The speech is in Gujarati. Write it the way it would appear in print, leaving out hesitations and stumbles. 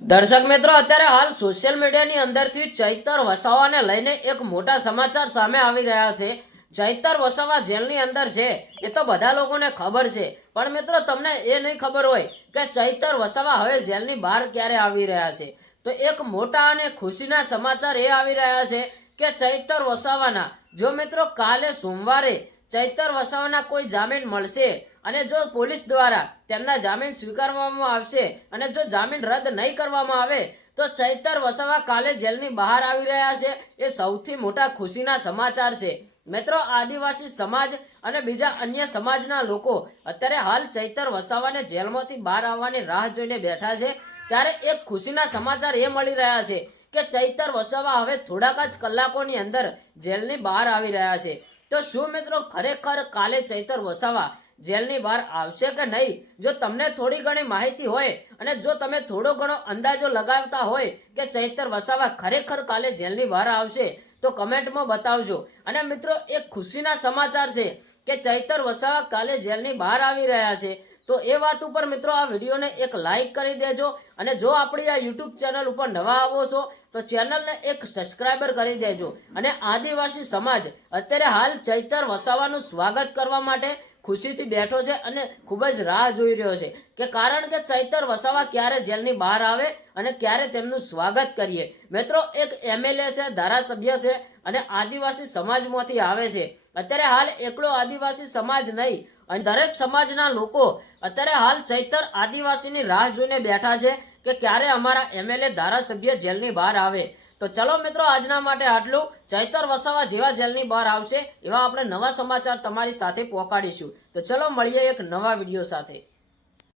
દર્શક મિત્રો, અત્યારે હાલ સોશિયલ મીડિયાની અંદરથી ચૈતર વસાવાને લઈને એક મોટા સમાચાર સામે આવી રહ્યા છે। ચૈતર વસાવા જેલની અંદર છે એ તો બધા લોકોને ખબર છે, પણ મિત્રો તમને એ નહીં ખબર હોય કે ચૈતર વસાવા હવે જેલની બહાર ક્યારે આવી રહ્યા છે। તો એક મોટા અને ખુશીના સમાચાર એ આવી રહ્યા છે કે ચૈતર વસાવાના જો મિત્રો કાલે સોમવારે ચૈતર વસાવાના કોઈ જામીન મળશે અને જો પોલીસ દ્વારા તેમના જામીન સ્વીકારવામાં આવશે અને જો જામીન રદ નહીં કરવામાં આવે તો ચૈતર વસાવા કાલે જેલની બહાર આવી રહ્યા છે। એ સૌથી મોટા ખુશીના સમાચાર છે મિત્રો। આદિવાસી સમાજ અને બીજા અન્ય સમાજના લોકો અત્યારે હાલ ચૈતર વસાવાને જેલમાંથી બહાર આવવાની રાહ જોઈને બેઠા છે, ત્યારે એક ખુશીના સમાચાર એ મળી રહ્યા છે કે ચૈતર વસાવા હવે થોડાક જ કલાકોની અંદર જેલની બહાર આવી રહ્યા છે। તો શું મિત્રો ખરેખર કાલે ચૈતર વસાવા જેલની બહાર આવશે કે નહીં? જો તમને થોડી ઘણી માહિતી હોય અને જો તમે થોડો ઘણો અંદાજો લગાવતા હોય કે ચૈતર વસાવા ખરેખર કાલે જેલની બહાર આવશે તો કમેન્ટમાં બતાવજો। અને મિત્રો એક ખુશીના સમાચાર છે કે ચૈતર વસાવા કાલે જેલની બહાર આવી રહ્યા છે, તો એ વાત ઉપર મિત્રો આ વિડીયોને એક લાઈક કરી દેજો અને જો આપણી આ યુટ્યુબ ચેનલ ઉપર નવા આવો છો તો ચેનલને એક સબસ્ક્રાઈબર કરી દેજો। અને આદિવાસી સમાજ અત્યારે હાલ ચૈતર વસાવાનું સ્વાગત કરવા માટે ખુશીથી બેઠો છે અને ખૂબ જ રાહ જોઈ રહ્યો છે કે કારણ કે ચૈતર વસાવા ક્યારે જેલની બહાર આવે અને ક્યારે તેમનું સ્વાગત કરીએ। મિત્રો એક એમએલએ છે, ધારાસભ્ય છે અને આદિવાસી સમાજમાંથી આવે છે। અત્યારે હાલ એકલો આદિવાસી સમાજ નહીં અને દરેક સમાજના લોકો અત્યારે હાલ ચૈતર આદિવાસીની રાહ જોઈને બેઠા છે કે ક્યારે અમારા એમએલએ ધારાસભ્ય જેલની બહાર આવે। તો ચલો મિત્રો, આજના માટે આટલું। ચૈતર વસાવા જેવા જેલની બહાર આવશે એવા આપણે નવા સમાચાર તમારી સાથે પહોંચાડીશું। તો ચલો મળીએ એક નવા વિડીયો સાથે।